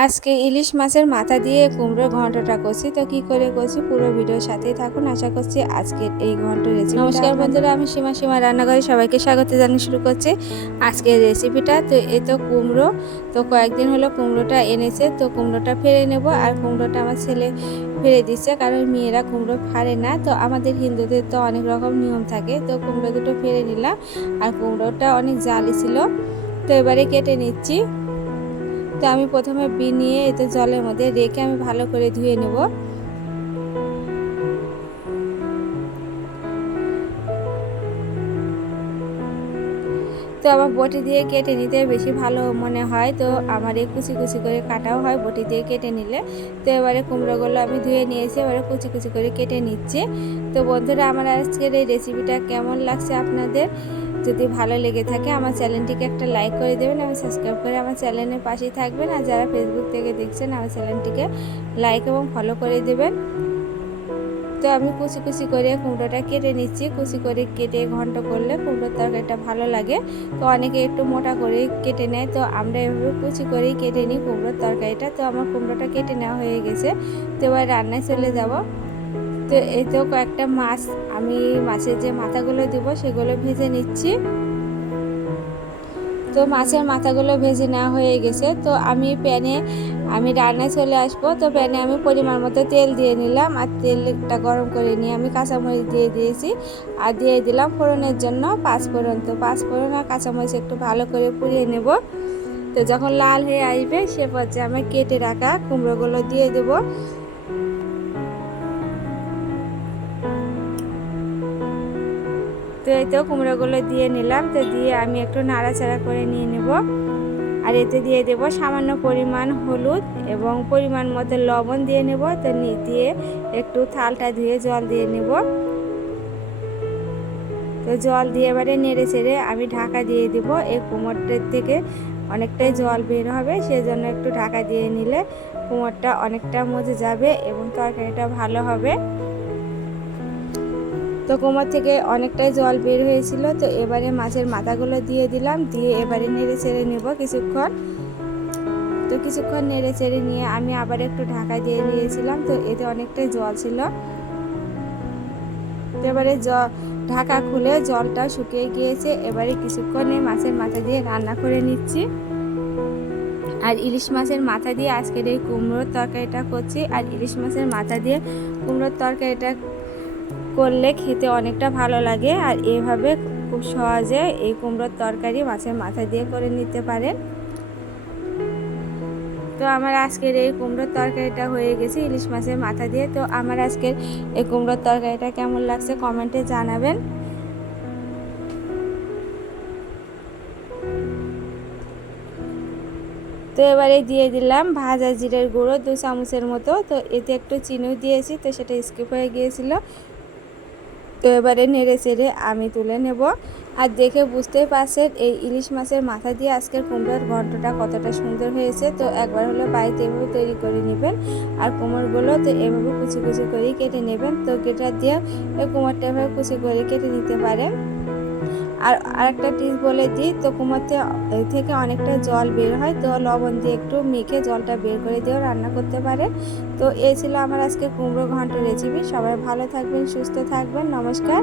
আজকে ইলিশ মাছের মাথা দিয়ে কুমড়োর ঘন্টটা করছি। তো কি করে করছি পুরো ভিডিওর সাথেই থাকুন। আশা করছি আজকের এই ঘন্ট রেসিপি। নমস্কার বন্ধুরা, আমি সীমা রান্নাঘরে সবাইকে স্বাগত জানিয়ে শুরু করছি আজকের রেসিপিটা। তো এই তো কুমড়ো, তো কয়েকদিন হলো কুমড়োটা এনেছে, তো কুমড়োটা ফেলে নেব। আর কুমড়োটা আমার ছেলে ফেলে দিচ্ছে, কারণ মেয়েরা কুমড়ো ফাড়ে না। তো আমাদের হিন্দুদের তো অনেক রকম নিয়ম থাকে। তো কুমড়ো দুটো ফেলে নিলাম, আর কুমড়োটা অনেক জালি ছিল। তো এবারে কেটে নিচ্ছি। তো আমি প্রথমে নিয়ে এতে জলের মধ্যে রেখে আমি ভালো করে ধুয়ে নেব। তো আমার বটি দিয়ে কেটে নিতে বেশি ভালো মনে হয়, তো আমার এই কুচি কুচি করে কাটাও হয় বটি দিয়ে কেটে নিলে। তো এবারে কুমড়োগুলো আমি ধুয়ে নিয়েছি, এবারে কুচি কুচি করে কেটে নিচ্ছি। তো বন্ধুরা, আমার আজকের এই রেসিপিটা কেমন লাগছে আপনাদের? যদি ভালো লেগে থাকে আমার চ্যানেলটিকে একটা লাইক করে দেবেন এবং সাবস্ক্রাইব করে আমার চ্যানেলের পাশেই থাকবেন। আর যারা ফেসবুক থেকে দেখছেন আমার চ্যানেলটিকে লাইক এবং ফলো করে দেবেন। তো আমি কুচি কুচি করে কুমড়োটা কেটে নিচ্ছি। কুচি করে কেটে ঘন্ট করলে কুমড়োর তরকারিটা ভালো লাগে। তো অনেকে একটু মোটা করে কেটে নেয়, তো আমরা এভাবে কুচি করেই কেটে নিই কুমড়োর তরকারিটা। তো আমার কুমড়োটা কেটে নেওয়া হয়ে গেছে। তো এবার রান্নায় চলে যাব। তো এতেও কয়েকটা মাছ, আমি মাছের যে মাথাগুলো দিব সেগুলো ভেজে নিচ্ছি। তো মাছের মাথাগুলো ভেজে নেওয়া হয়ে গেছে। তো আমি রান্নায় চলে আসবো। তো প্যানে আমি পরিমাণ মতো তেল দিয়ে নিলাম, আর তেলটা গরম করে নিয়ে আমি কাঁচামরিচ দিয়ে দিয়েছি, আর দিয়ে দিলাম ফোড়নের জন্য পাঁচফোড়ন। তো পাঁচফোড়ন আর কাঁচামরিচ একটু ভালো করে পুড়িয়ে নেব। তো যখন লাল হয়ে আসবে সে পর্যায়ে আমি কেটে রাখা কুমড়োগুলো দিয়ে দেবো। তো এই তো কুমড়োগুলো দিয়ে নিলাম। তো দিয়ে আমি একটু নাড়াচাড়া করে নিয়ে নেব। আর এতে দিয়ে দেব সামান্য পরিমাণ হলুদ এবং পরিমাণ মতো লবণ দিয়ে নেব। তো দিয়ে একটু থালটা ধুয়ে জল দিয়ে নেব। তো জল দিয়ে এবারে নেড়ে চেড়ে আমি ঢাকা দিয়ে দেব। এই কুমড়োটার থেকে অনেকটাই জল বের হবে, সেজন্য একটু ঢাকা দিয়ে নিলে কুমড়োটা অনেকটা মজে যাবে এবং তরকারিটা ভালো হবে। তো কোমর থেকে অনেকটাই জল বের হয়েছিল। তো এবারে মাছের মাথাগুলো দিয়ে দিলাম, দিয়ে এবারে নেড়ে চেড়ে নেব কিছুক্ষণ। তো কিছুক্ষণ নেড়ে চেড়ে নিয়ে আমি আবার একটু ঢাকা দিয়ে দিয়েছিলাম। তো এতে অনেকটাই জল ছিল। তো এবারে ঢাকা খুলে জলটা শুকিয়ে গিয়েছে। এবারে কিছুক্ষণ এই মাছের মাথা দিয়ে রান্না করে নিচ্ছি। আর ইলিশ মাছের মাথা দিয়ে আজকের এই কুমড়োর তরকারিটা করছি। আর ইলিশ মাছের মাথা দিয়ে কুমড়োর তরকারিটা করলে খেতে অনেকটা ভালো লাগে। আর এইভাবে খুব সহজে এই কুমড়োর তরকারি মাছের মাথা দিয়ে করে নিতে পারেন। তো আমার আজকের এই কুমড়োর তরকারিটা হয়ে গেছে ইলিশ মাছের মাথা দিয়ে। তো আমার আজকের এই কুমড়োর তরকারিটা কেমন লাগছে কমেন্টে জানাবেন। তো এবারে দিয়ে দিলাম ভাজা জিরের গুঁড়ো 2 চামচের মতো। তো এতে একটু চিনিও দিয়েছি, তো সেটা স্কিপ হয়ে গিয়েছিল। তো এবারে নেড়ে চেড়ে আমি তুলে নেব। আর দেখে বুঝতেই পারছেন এই ইলিশ মাছের মাথা দিয়ে আজকের কুমড়োর ঘন্টটা কতটা সুন্দর হয়েছে। তো একবার হলে বাড়িতে এভাবে তৈরি করে নেবেন। আর কুমড়োগুলো তো এভাবে কুচি কুচি করেই কেটে নেবেন। তো কেটার দিয়ে এই কুমড়োটা এভাবে কুচি করে কেটে নিতে পারেন। আর আরেকটা টিপস বলে দিই, তো কুমড়ো থেকে অনেকটা জল বের হয়। তো লবণ দিয়ে একটু মেখে জলটা বের করে দিয়েও রান্না করতে পারে। তো এই ছিল আমার আজকে কুমড়ো ঘন্ট রেসিপি। সবাই ভালো থাকবেন, সুস্থ থাকবেন। নমস্কার।